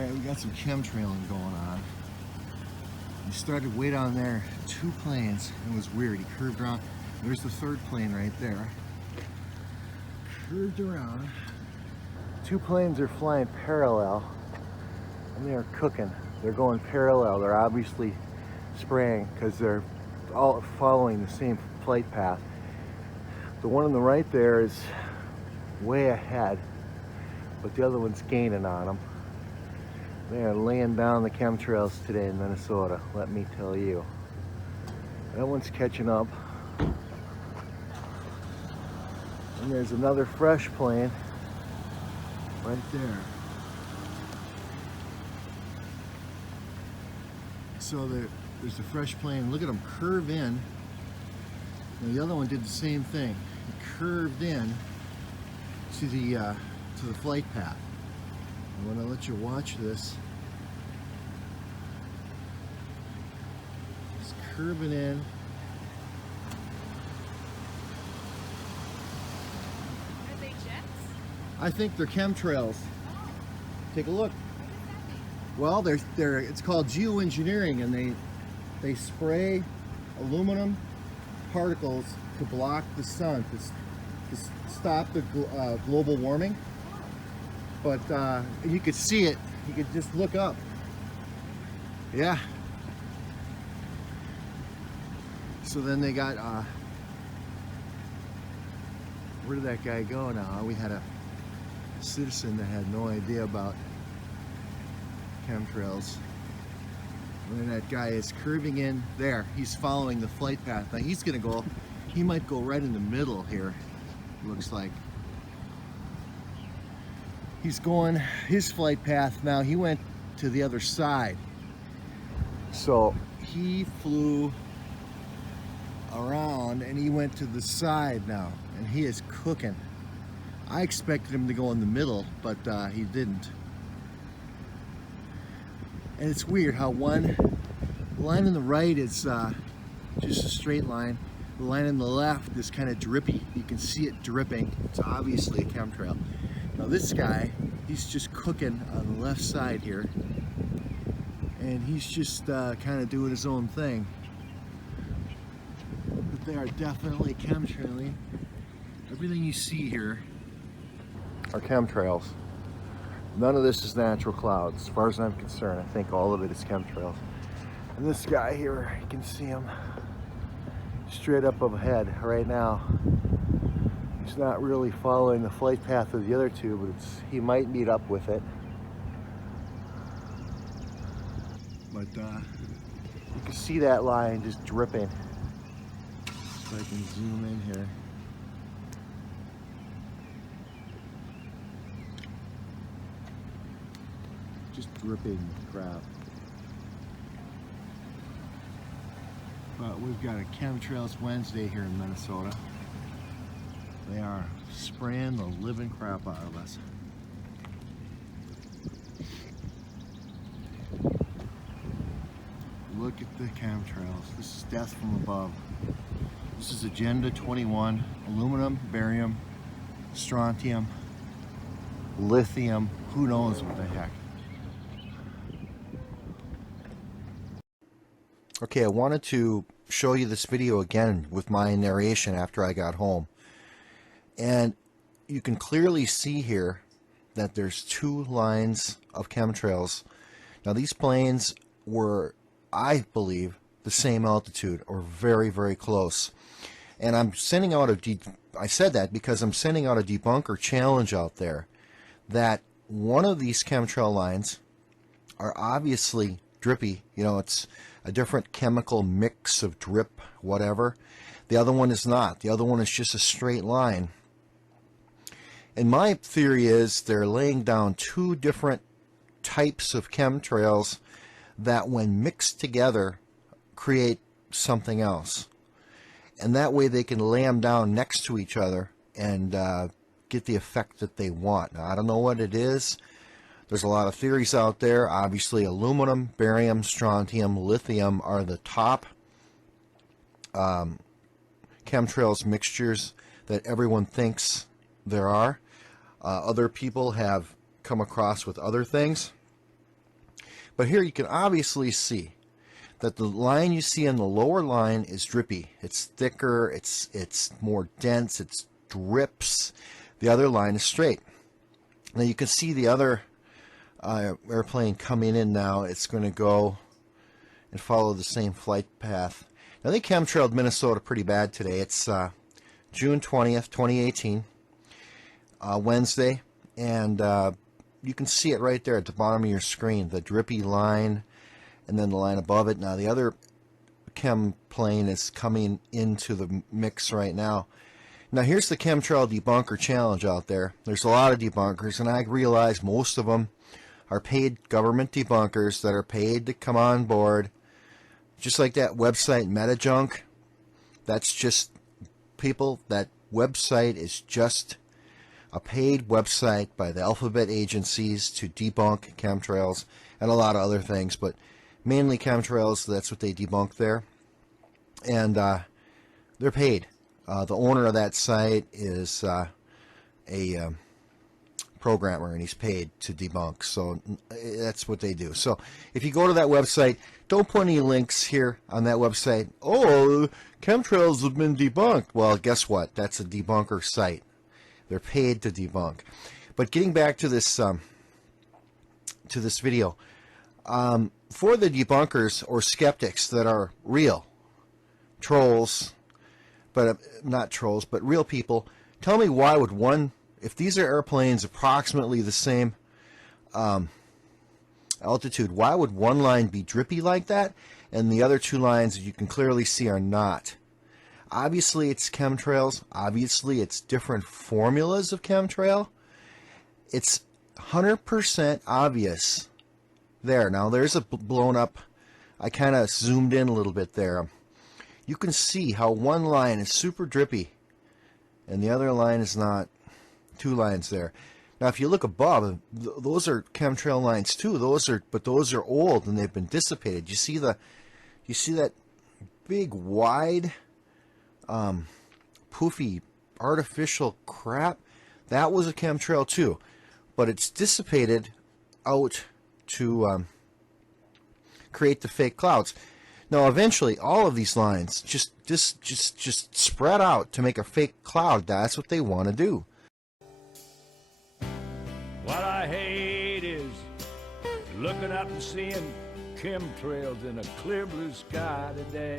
Alright, we got some chemtrailing going on. He started way down there, 2 planes. It was weird. He curved around. There's the 3rd plane right there. Curved around. 2 planes are flying parallel, and they are cooking. They're going parallel. They're obviously spraying because they're all following the same flight path. The one on the right there is way ahead, but the other one's gaining on them. They are laying down the chemtrails today in Minnesota, let me tell you. That one's catching up. And there's another fresh plane right there. So there's the fresh plane. Look at them curve in. Now the other one did the same thing. It curved in to the flight path. I want to let you watch this. It's curving in. Are they jets? I think they're chemtrails. Oh. Take a look. What does that mean? Well, it's called geoengineering, and they spray aluminum particles to block the sun, to stop the global warming. But you could see it. You could just look up. Yeah. So then they got, where did that guy go now? We had a citizen that had no idea about chemtrails. And then that guy is curving in there. He's following the flight path. Now he's gonna go, he might go right in the middle here, looks like. He's going his flight path now. He went to the other side. So he flew around and he went to the side now, and he is cooking. I expected him to go in the middle, but he didn't. And it's weird how one line on the right is just a straight line. The line on the left is kind of drippy. You can see it dripping. It's obviously a chemtrail. Now this guy, he's just cooking on the left side here. And he's just kind of doing his own thing. But they are definitely chemtrailing. Everything you see here are chemtrails. None of this is natural clouds. As far as I'm concerned, I think all of it is chemtrails. And this guy here, you can see him straight up ahead right now. He's not really following the flight path of the other two, but he might meet up with it. But you can see that line just dripping. So I can zoom in here. Just dripping crap. But we've got a Chemtrails Wednesday here in Minnesota. They are spraying the living crap out of us. Look at the chemtrails. This is death from above. This is Agenda 21. Aluminum, barium, strontium, lithium, who knows what the heck. Okay, I wanted to show you this video again with my narration after I got home. And you can clearly see here that there's 2 lines of chemtrails. Now these planes were, I believe, the same altitude or very, very close. And I'm sending out I said that because I'm sending out a debunker challenge out there that one of these chemtrail lines are obviously drippy. You know, it's a different chemical mix of drip, whatever. The other one is not. The other one is just a straight line. And my theory is they're laying down 2 different types of chemtrails that when mixed together create something else. And that way they can lay them down next to each other and get the effect that they want. Now, I don't know what it is. There's a lot of theories out there. Obviously, aluminum, barium, strontium, lithium are the top chemtrails mixtures that everyone thinks there are. Other people have come across with other things. But here you can obviously see that the line you see on the lower line is drippy. It's thicker, it's more dense, it drips. The other line is straight. Now you can see the other airplane coming in now. It's going to go and follow the same flight path. Now they chemtrailed Minnesota pretty bad today. It's June 20th, 2018, Wednesday, and you can see it right there at the bottom of your screen, the drippy line, and then the line above it. Now the other chem plane is coming into the mix right now. Now here's the chemtrail debunker challenge out there. There's a lot of debunkers, and I realize most of them are paid government debunkers that are paid to come on board. Just like that website MetaJunk, that's just people, that website is just a paid website by the alphabet agencies to debunk chemtrails and a lot of other things, but mainly chemtrails. That's what they debunk there, and they're paid. The owner of that site is a programmer, and he's paid to debunk, so that's what they do. So if you go to that website, don't put any links here on that website. Oh, chemtrails have been debunked. Well, guess what? That's a debunker site. They're paid to debunk. But getting back to this video, for the debunkers or skeptics that are real trolls, but not trolls, but real people, tell me, why would one, if these are airplanes approximately the same altitude, why would one line be drippy like that and the other two lines you can clearly see are not? Obviously it's chemtrails. Obviously it's different formulas of chemtrail. It's 100% obvious there. Now there's a blown up, I kind of zoomed in a little bit there. You can see how one line is super drippy and the other line is not. Two lines there. Now if you look above, those are chemtrail lines too. But those are old and they've been dissipated. You see that big wide poofy artificial crap? That was a chemtrail too, but it's dissipated out to create the fake clouds. Now eventually all of these lines just spread out to make a fake cloud. That's what they want to do. What I hate is looking up and seeing chemtrails in a clear blue sky today.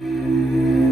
you.